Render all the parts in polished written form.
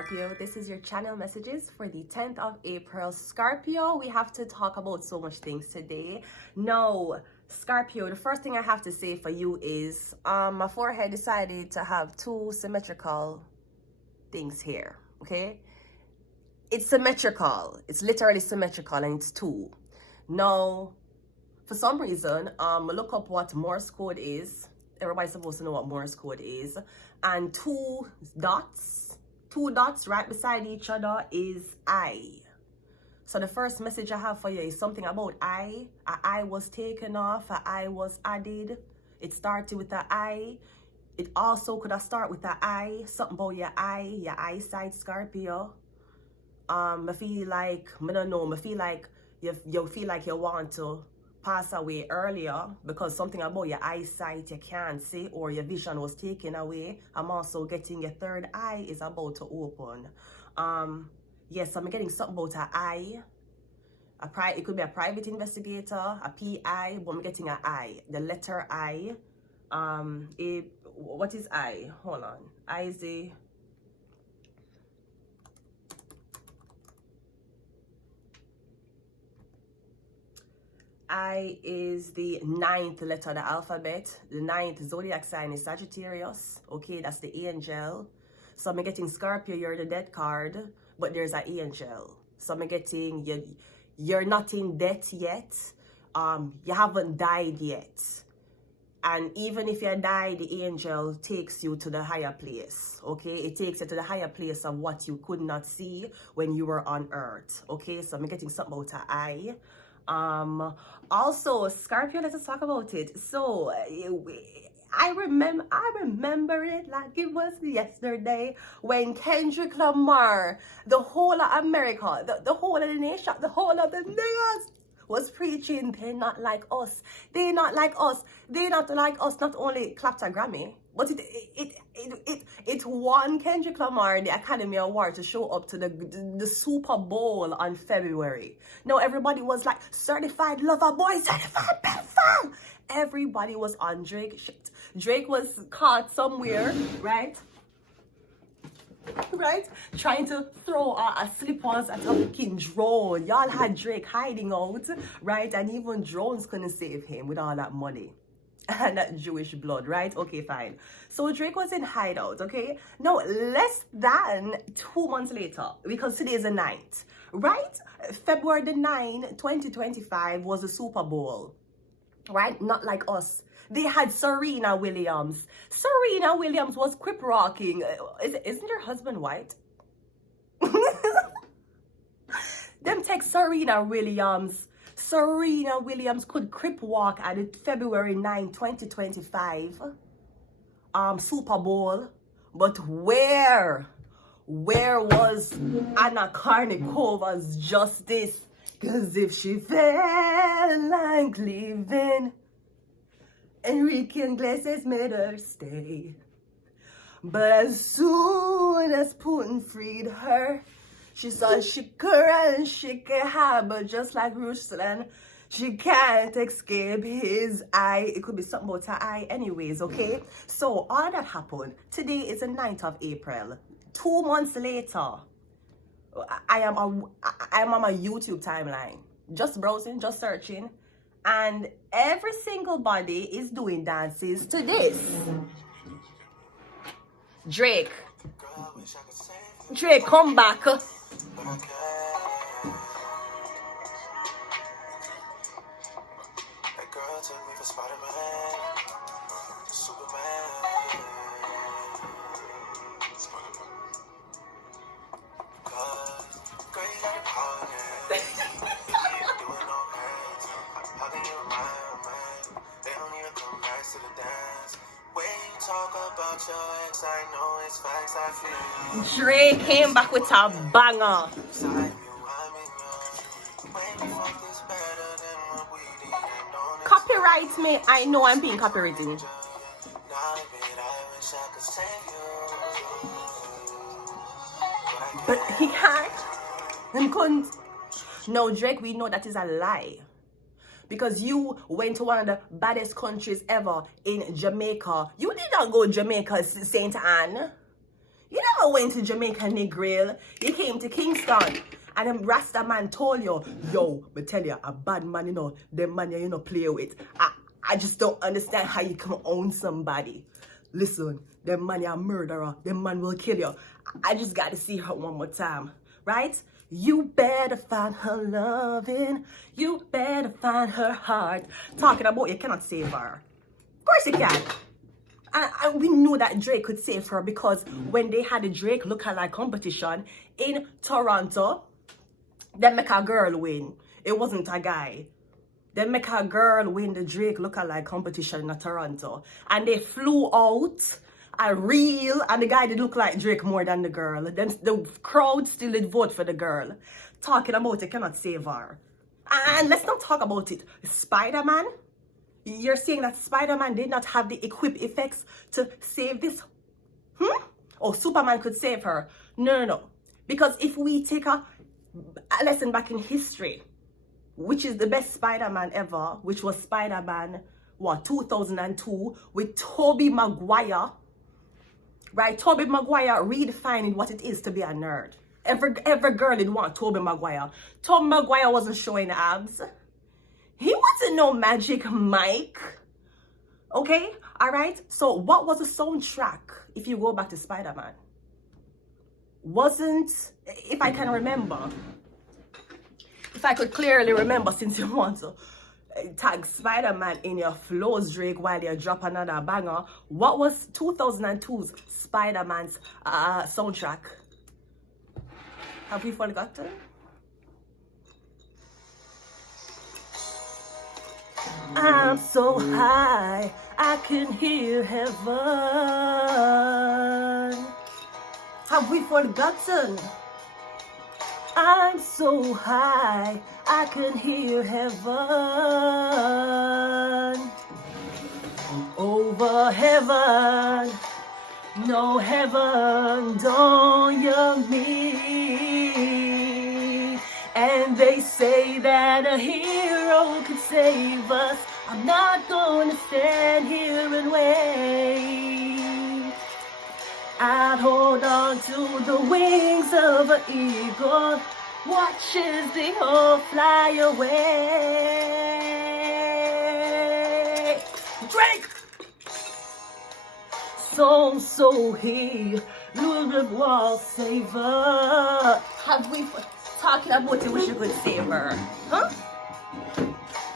Scorpio. This is your channel messages for the 10th of April. Scorpio, we have to talk about so much things today. Now, Scorpio, the first thing I have to say for you is my forehead decided to have two symmetrical things here, okay? It's symmetrical. It's literally symmetrical and it's two. Now, for some reason, look up what Morse code is. Everybody's supposed to know what Morse code is. And two dots right beside each other is I. So the first message I have for you is something about I. A I was taken off, a I was added. It started with a I. It also could have started with a I. Something about your eyesight, Scorpio. I feel like, I don't know, I feel like you feel like you want to pass away earlier because something about your eyesight you can't see or your vision was taken away. I'm also getting your third eye is about to open. Yes, I'm getting something about an eye. It could be a private investigator, a PI, but I'm getting an I, the letter I. What is I? Hold on. I is a I is the 9th letter of the alphabet. The 9th zodiac sign is Sagittarius. Okay, that's the angel. So I'm getting Scorpio, you're the death card, but there's an angel. So I'm getting you're not in death yet. You haven't died yet. And even if you die, the angel takes you to the higher place. Okay, it takes you to the higher place of what you could not see when you were on earth. Okay, so I'm getting something about an eye. Also, Scorpio, let's talk about it. So I remember it like it was yesterday when Kendrick Lamar, the whole of America, the whole of the nation, the whole of the niggas was preaching, they're not like us, they're not like us, they're not like us. Not only clapped a Grammy, but it won Kendrick Lamar the Academy Award to show up to the Super Bowl on February. Now everybody was like, certified lover boy, certified pedophile. Everybody was on Drake shit. Drake was caught somewhere, right? Trying to throw a slip-ons at a fucking drone. Y'all had Drake hiding out, right? And even drones couldn't save him with all that money and that Jewish blood, right? Okay, fine. So Drake was in hideout, okay? Now, less than 2 months later, because today is the 9th, right? February the 9th, 2025 was the Super Bowl, right? Not like us. They had Serena Williams. Serena Williams was crip rocking. Isn't her husband white? Them text Serena Williams. Serena Williams could crip walk at the February 9, 2025 Super Bowl. But where was Anna Kournikovas justice? Cause if she felt like leaving, Enrique Iglesias made her stay. But as soon as Putin freed her, she saw she could run, she could hide, but just like Ruslan, she can't escape his eye. It could be something about her eye anyways, okay? So all that happened. Today is the 9th of April. 2 months later, I am on my YouTube timeline. Just browsing, just searching. And every single body is doing dances to this. Drake, come back. Drake came back with a banger. Copyright me. I know I'm being copyrighted. But he can't. He couldn't. No, Drake, we know that is a lie. Because you went to one of the baddest countries ever in Jamaica. You did not go to Jamaica, St. Anne. You never went to Jamaica Negril. You came to Kingston. And them Rasta man told you, yo, but tell you, a bad man, you know, them man you know play with. I just don't understand how you can own somebody. Listen, them man you a murderer. Them man will kill you. I just got to see her one more time, right? You better find her loving. You better find her heart. Talking about you cannot save her. Of course you can. And we knew that Drake could save her because when they had the Drake lookalike competition in Toronto, they make a girl win. It wasn't a guy. They make a girl win the Drake lookalike competition in Toronto. And they flew out a reel, and the guy did look like Drake more than the girl. Then the crowd still did vote for the girl. Talking about it cannot save her. And let's not talk about it. Spider-Man? You're saying that Spider-Man did not have the equip effects to save this? Oh, Superman could save her. No. Because if we take a lesson back in history, which is the best Spider-Man ever, which was Spider-Man, 2002, with Tobey Maguire, right? Tobey Maguire redefining what it is to be a nerd. Every girl did want Tobey Maguire. Tobey Maguire wasn't showing abs. He wasn't no Magic Mike. Okay? Alright? So what was the soundtrack if you go back to Spider-Man? Wasn't, if I can remember, if I could clearly remember, since you want to tag Spider-Man in your flows, Drake, while you drop another banger, what was 2002's Spider-Man's soundtrack? Have we forgotten? I'm so high, I can hear heaven. Have we forgotten? I'm so high, I can hear heaven. Over heaven, no heaven, don't you mean? And they say that a hero could save us. I'm not gonna stand here and wait. I'd hold on to the wings of an eagle, watch as they all fly away. Drake! So he, Louis will save her. Have we talking about it, wish you could save her? Huh?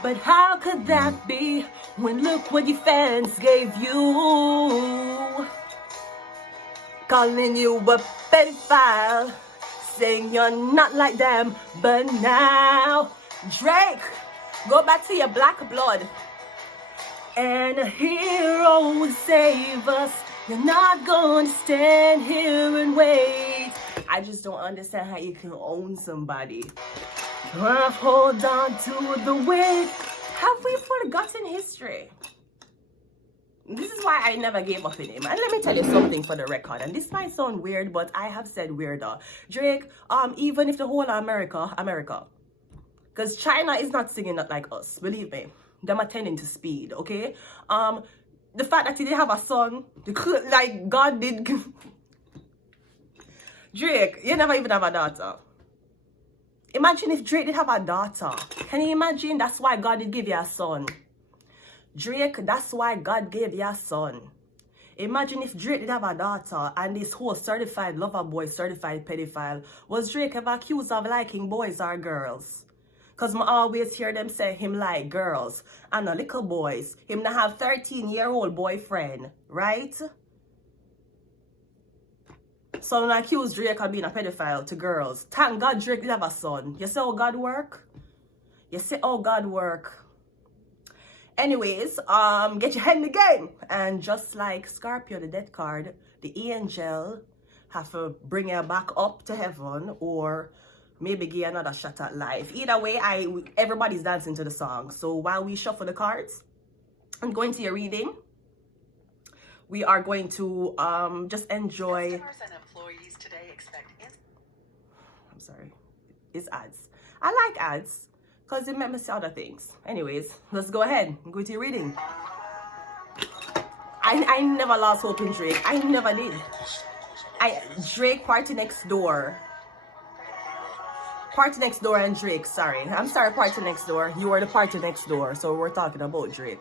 But how could that be when look what your fans gave you? Calling you a pedophile, saying you're not like them. But now, Drake, go back to your black blood. And a hero will save us. You're not gonna stand here and wait. I just don't understand how you can own somebody. Hold on to the weight. Have we forgotten history? This is why I never gave up in him. And let me tell you something for the record. And this might sound weird, but I have said weirder. Drake, even if the whole of America. Because China is not singing that like us, believe me. Them attending to speed, okay? The fact that he didn't have a son, like God did. Drake, you never even have a daughter. Imagine if Drake did have a daughter. Can you imagine? That's why God did give you a son. Drake, that's why God gave you a son. Imagine if Drake did have a daughter and this whole certified lover boy, certified pedophile, was Drake ever accused of liking boys or girls? Because I always hear them say him like girls and the little boys. Him not have 13-year-old boyfriend, right? So I accuse Drake of being a pedophile to girls. Thank God Drake did have a son. You see how God work? You see how God work? Anyways, get your head in the game. And just like Scorpio, the death card, the angel have to bring her back up to heaven or maybe give another shot at life. Either way, everybody's dancing to the song. So while we shuffle the cards and go into your reading, we are going to just enjoy. Customers and employees today expect I'm sorry, it's ads. I like ads because it makes me see other things. Anyways, let's go ahead and go to your reading. I never lost hope in Drake. I never did. Drake Party Next Door. Party Next Door and Drake, sorry. I'm sorry, Party Next Door. You are the Party Next Door, so we're talking about Drake.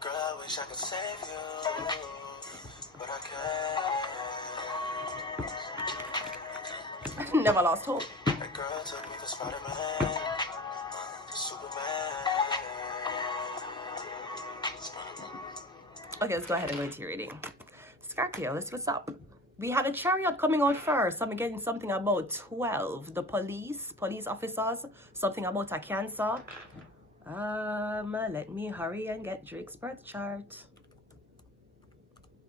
Girl, I wish I could save you, but I can't. Never lost hope. That girl took me for Spider-Man, Superman. Okay, let's go ahead and go into your reading. Scorpio, let's what's up. We had a chariot coming out first. I'm getting something about 12. The police officers, something about a Cancer. Let me hurry and get Drake's birth chart.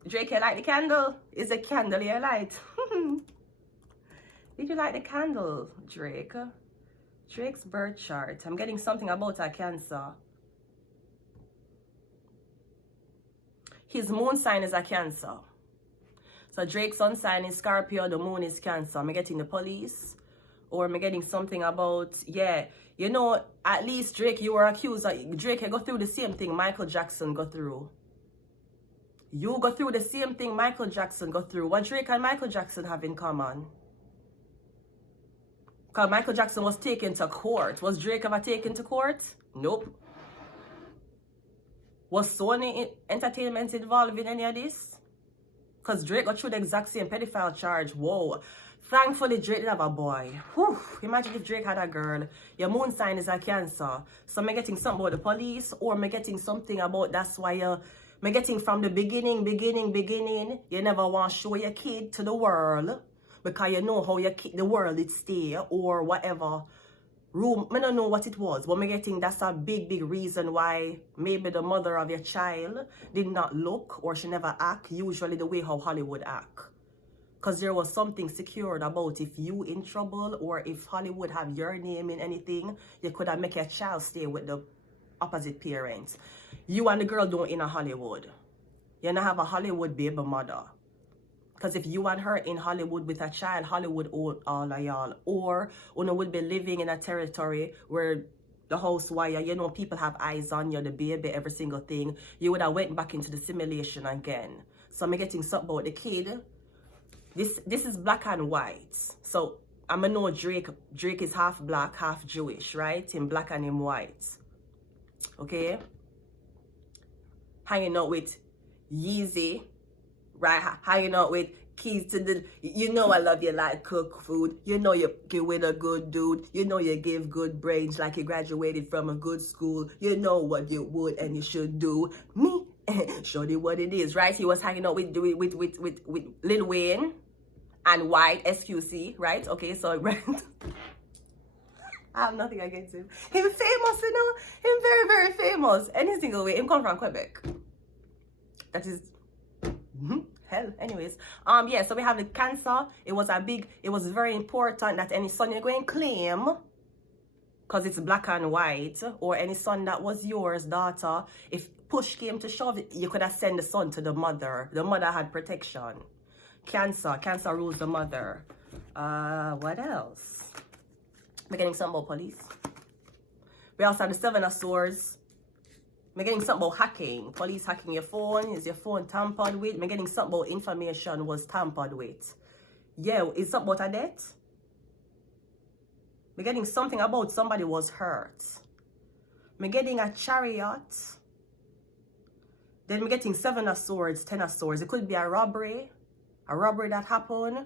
Drake, you like the candle? Is a candle you light? Did you like the candle, Drake? Drake's birth chart. I'm getting something about a Cancer. His moon sign is a Cancer. So Drake's sun sign is Scorpio, the moon is Cancer. Am I getting the police? Or am I getting something about, yeah, you know, at least Drake, you were accused of, Drake, you go through the same thing Michael Jackson go through. You go through the same thing Michael Jackson go through. What Drake and Michael Jackson have in common? Because Michael Jackson was taken to court. Was Drake ever taken to court? Nope. Was Sony Entertainment involved in any of this? Because Drake got through the exact same pedophile charge. Whoa. Thankfully, Drake didn't have a boy. Whew. Imagine if Drake had a girl. Your moon sign is a Cancer. So am I getting something about the police? Or am I getting something about that's why you're... Am I getting from the beginning, you never want to show your kid to the world. Because you know how the world it stay. Or whatever. Room, I don't know what it was, but I'm getting that's a big reason why maybe the mother of your child did not look or she never act usually the way how Hollywood act. Because there was something secured about if you in trouble or if Hollywood have your name in anything, you could have make your child stay with the opposite parents. You and the girl don't in a Hollywood. You don't have a Hollywood baby mother. Because if you and her in Hollywood with a child, Hollywood own all of y'all. Or you would be living in a territory where the house wire, you know, people have eyes on you, the baby, every single thing. You would have went back into the simulation again. So I'm getting something about the kid. This is black and white. So I'm going to know Drake is half black, half Jewish, right? In black and in white. Okay? Hanging out with Yeezy. Right, hanging out with keys to the, you know I love you like cook food, you know you get with a good dude, you know you give good brains like you graduated from a good school, you know what you would and you should do. Me, show you what it is, right? He was hanging out with Lil Wayne and White, SQC, right? Okay, so I have nothing against him. He's famous, you know, he's very famous. Any single way, him come from Quebec. That is... hell, anyways, yeah, so we have the Cancer. It was very important that any son you're going to claim, because it's black and white, or any son that was yours, daughter, if push came to shove, you could have sent the son to the mother. The mother had protection. Cancer rules the mother. What else? We're getting something about police. We also have the Seven of Swords. I'm getting something about hacking. Police hacking your phone. Is your phone tampered with? I'm getting something about information was tampered with. Yeah, is something about a debt? I'm getting something about somebody was hurt. I'm getting a chariot. Then I'm getting 7 of Swords, 10 of Swords. It could be a robbery that happened.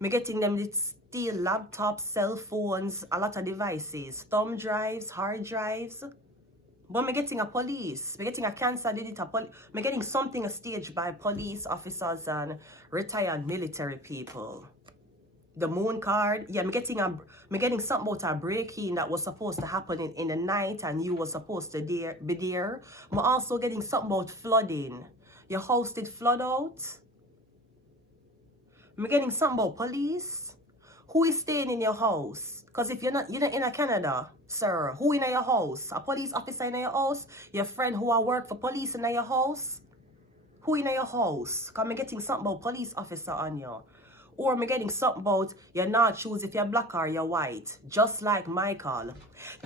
I'm getting them to steal laptops, cell phones, a lot of devices, thumb drives, hard drives. But I'm getting a police. I'm getting a Cancer did it. I'm getting something staged by police officers and retired military people. The moon card. Yeah, I'm getting something about a break-in that was supposed to happen in the night and you were supposed to be there. I'm also getting something about flooding. Your house did flood out. I'm getting something about police. Who is staying in your house? Because if you're not in a Canada, sir, who in your house? A police officer in your house? Your friend who work for police in your house? Who in your house? Because I'm getting something about police officer on you. Or I'm getting something about you're not choose if you're black or you're white. Just like Michael.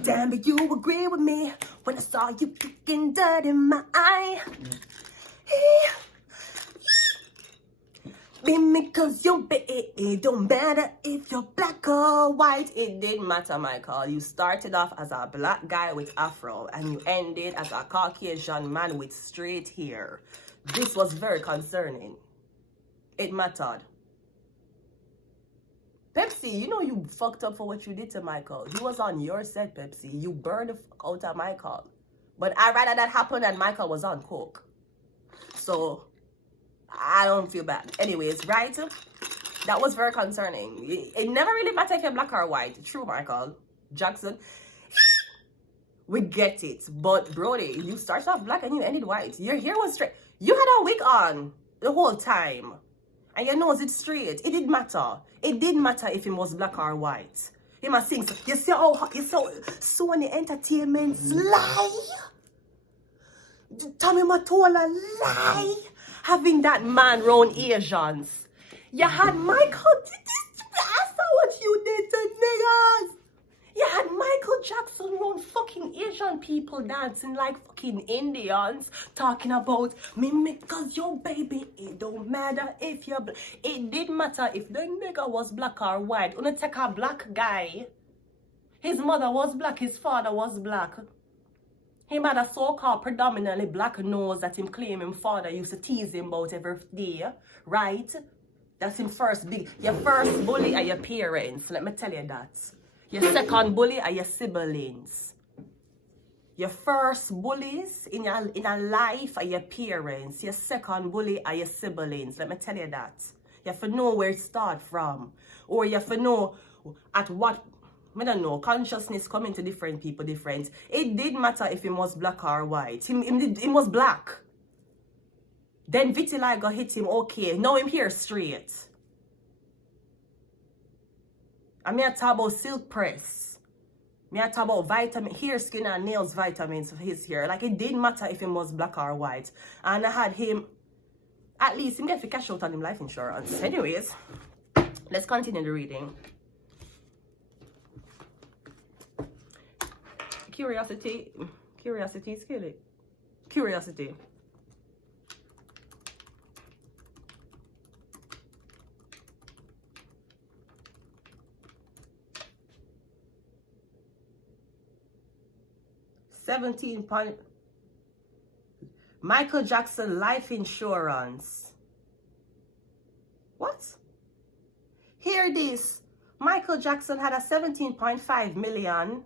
Damn, but you agree with me when I saw you kicking dirt in my eye. Me cause you it don't matter if you're black or white. It didn't matter, Michael. You started off as a black guy with afro and you ended as a Caucasian man with straight hair. This was very concerning. It mattered. Pepsi, you know you fucked up for what you did to Michael. He was on your set, Pepsi. You burned the fuck out of Michael. But I'd rather that happen and Michael was on coke. So I don't feel bad. Anyways, right? That was very concerning. It never really matters if you're black or white. True, Michael Jackson. We get it. But Brody, you started off black and you ended white. Your hair was straight. You had a wig on the whole time. And your nose is straight. It didn't matter. It didn't matter if it was black or white. He must sing. You see how you saw Sony Entertainment's lie? Tommy Mottola lie. Having that man round Asians. You had Michael. I saw what you did to niggas. You had Michael Jackson round fucking Asian people dancing like fucking Indians, talking about me cause your baby. It don't matter if you're black. It didn't matter if the nigga was black or white. Gonna take a black guy. His mother was black, his father was black. Him had a so-called predominantly black nose that him claim him father used to tease him about every day, right? That's him first big. Your first bully are your parents, let me tell you that. Your second bully are your siblings. Your first bullies in a life are your parents. Your second bully are your siblings, let me tell you that. You have to know where it start from. Or you have to know at what, I don't know, consciousness coming to different people different. It didn't matter if he was black or white. He was black. Then vitiligo hit him, okay. Now him here straight. I mean, I talk about silk press. I talk about vitamin, hair, skin, and nails vitamins for his hair. Like, it didn't matter if he was black or white. And I had him, at least, him get to cash out on him life insurance. Anyways, let's continue the reading. Curiosity is killing. Curiosity. $17. Michael Jackson life insurance. What? Hear this. Michael Jackson had a 17.5 million.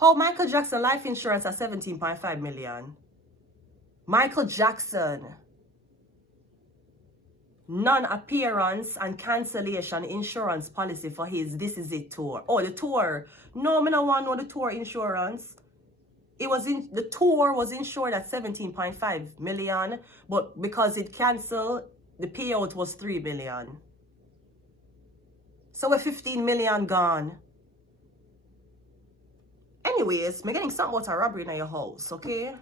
How Michael Jackson life insurance at 17.5 million? Michael Jackson non-appearance and cancellation insurance policy for his This Is It tour. Oh, the tour. No, I don't want to know the tour insurance. The tour was insured at 17.5 million, but because it canceled, the payout was 3 million. So we're 15 million gone. Anyways, I'm getting something about a robbery in your house, okay?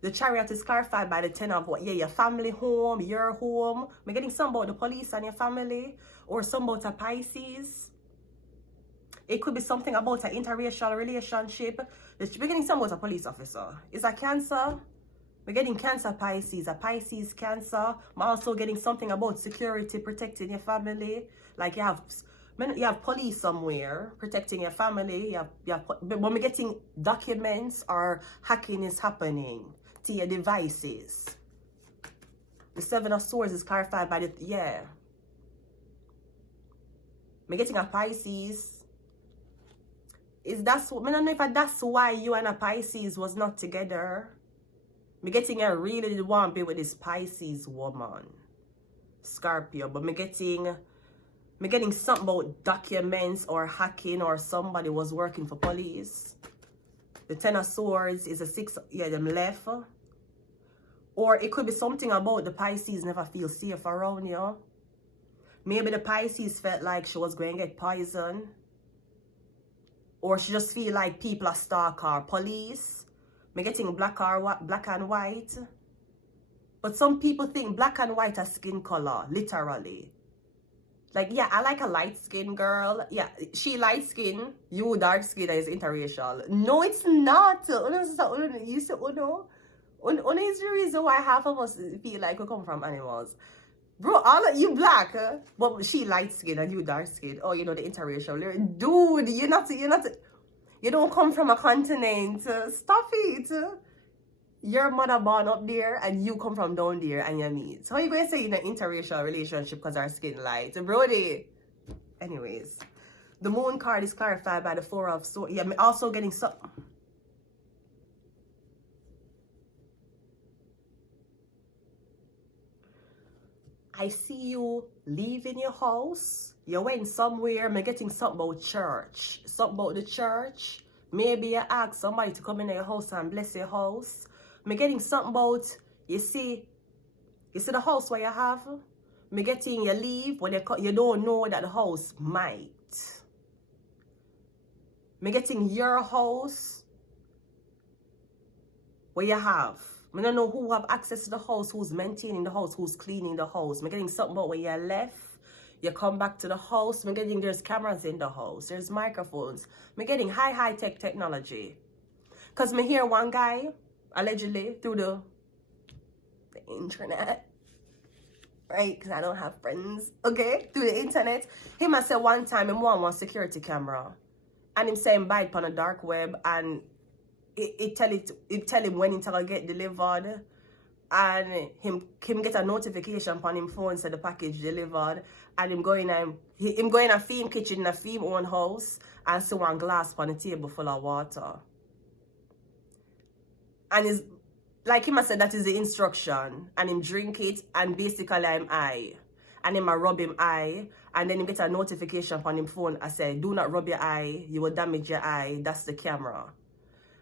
The chariot is clarified by the tenor of what, yeah, your family home, your home. I'm getting something about the police and your family, or something about a Pisces. It could be something about an interracial relationship. We're getting something about a police officer. It's a Cancer. We're getting Cancer Pisces, a Pisces Cancer. I'm also getting something about security, protecting your family. Like you have police somewhere protecting your family. But when we're getting documents or hacking is happening to your devices. The Seven of Swords is clarified by the, yeah. We're getting a Pisces. I don't know if that's why you and a Pisces was not together. Me getting a really did want to be with this Pisces woman, Scorpio, but me getting something about documents or hacking or somebody was working for police. The Ten of Swords is a 6, yeah, them left. Or it could be something about the Pisces never feel safe around you. Maybe the Pisces felt like she was going to get poisoned. Or she just feel like people are stalk her. Police. Me getting black and white. But some people think black and white are skin color, literally. Like, yeah, I like a light skin girl. Yeah, she light skin. You dark skin is interracial. No, it's not. You say, Uno is the reason why half of us feel like we come from animals. Bro, all of you black, huh? But she light skin and you dark skin. Oh, you know, the interracial. Dude, you don't come from a continent. Stop it. Your mother born up there and you come from down there and you meet. So how you going to say in an interracial relationship because our skin light? Brody. Anyways, the moon card is clarified by the Four of Swords. Yeah, I'm also getting some. I see you leaving your house. You went somewhere. I'm getting something about church. Something about the church. Maybe you ask somebody to come in your house and bless your house. I'm getting something about, you see the house where you have? I'm getting you leave when you don't know that the house might. I'm getting your house where you have. I don't know who have access to the house, who's maintaining the house, who's cleaning the house. I'm getting something about when you left. You come back to the house. I'm getting there's cameras in the house. There's microphones. I'm getting high tech technology. Because I hear one guy, allegedly, through the internet. Right? Because I don't have friends. Okay? Through the internet. He must say one time he want one security camera. And him say him buy it on the dark web and it tell him when it's gonna get delivered, and him get a notification on him phone say the package delivered, and him going a theme kitchen in a theme own house and see one glass on the table full of water. And is like him I said that is the instruction, and him drink it and basically I'm eye. And him I rub him eye, and then him get a notification on him phone I say do not rub your eye, you will damage your eye, that's the camera.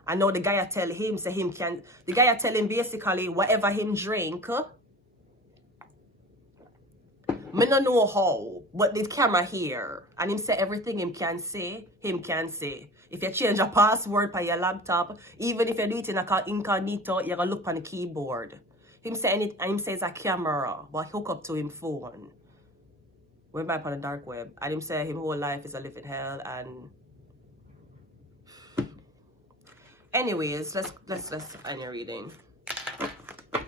I know the guy I tell him, say him can, the guy I tell him basically whatever him drink, me no know how, but the camera here, and him say everything him can say. If you change a password by your laptop, even if you do it in a incognito, you're gonna look on the keyboard. Him say it, and him says a camera, but hook up to him phone. Went back on the dark web, and him say him whole life is a living hell, and anyways, let's end your reading.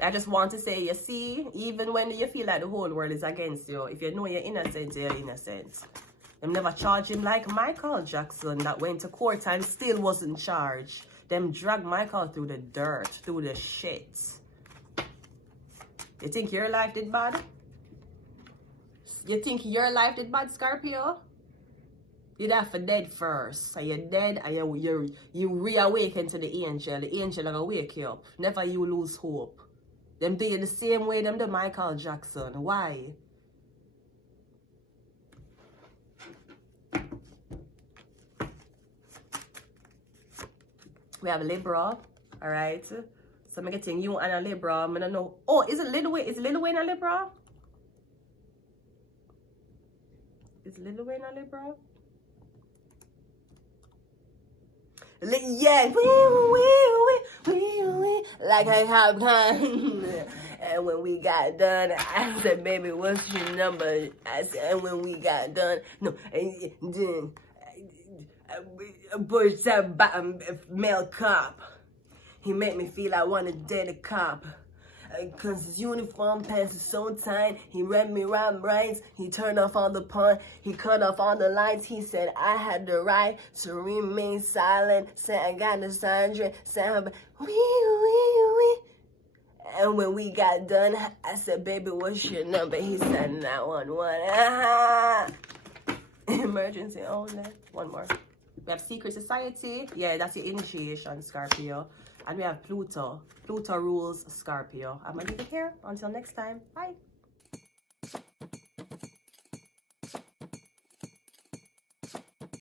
I just want to say, you see, even when you feel like the whole world is against you, if you know you're innocent, you're innocent. Them never charge him like Michael Jackson that went to court and still wasn't charged. Them dragged Michael through the dirt, through the shit. You think your life did bad? You think your life did bad, Scorpio? You'd have to dead first. So you're dead and you reawaken to the angel. The angel will wake you up. Never you lose hope. Them do you the same way them do Michael Jackson. Why? We have Libra. Alright. So I'm getting you and a Libra. I don't know. Oh, is it Lil Wayne? Is Lil Wayne a Libra? Is Lil Wayne a Libra? Yeah, like I have done. And when we got done, I said, baby, what's your number? I said, and when we got done, no, and then Bush male cop. He made me feel I wanted to date a cop. Cause his uniform pants is so tight. He read me right rights. He turned off all the porn. He cut off all the lights. He said I had the right to remain silent. Said I got the Sandra. Said wee. And when we got done, I said, baby, what's your number? He said 911. Emergency only. One more. We have Secret Society. Yeah, that's your initiation, Scorpio. And we have Pluto. Pluto rules Scorpio. I'm going to leave it here. Until next time. Bye.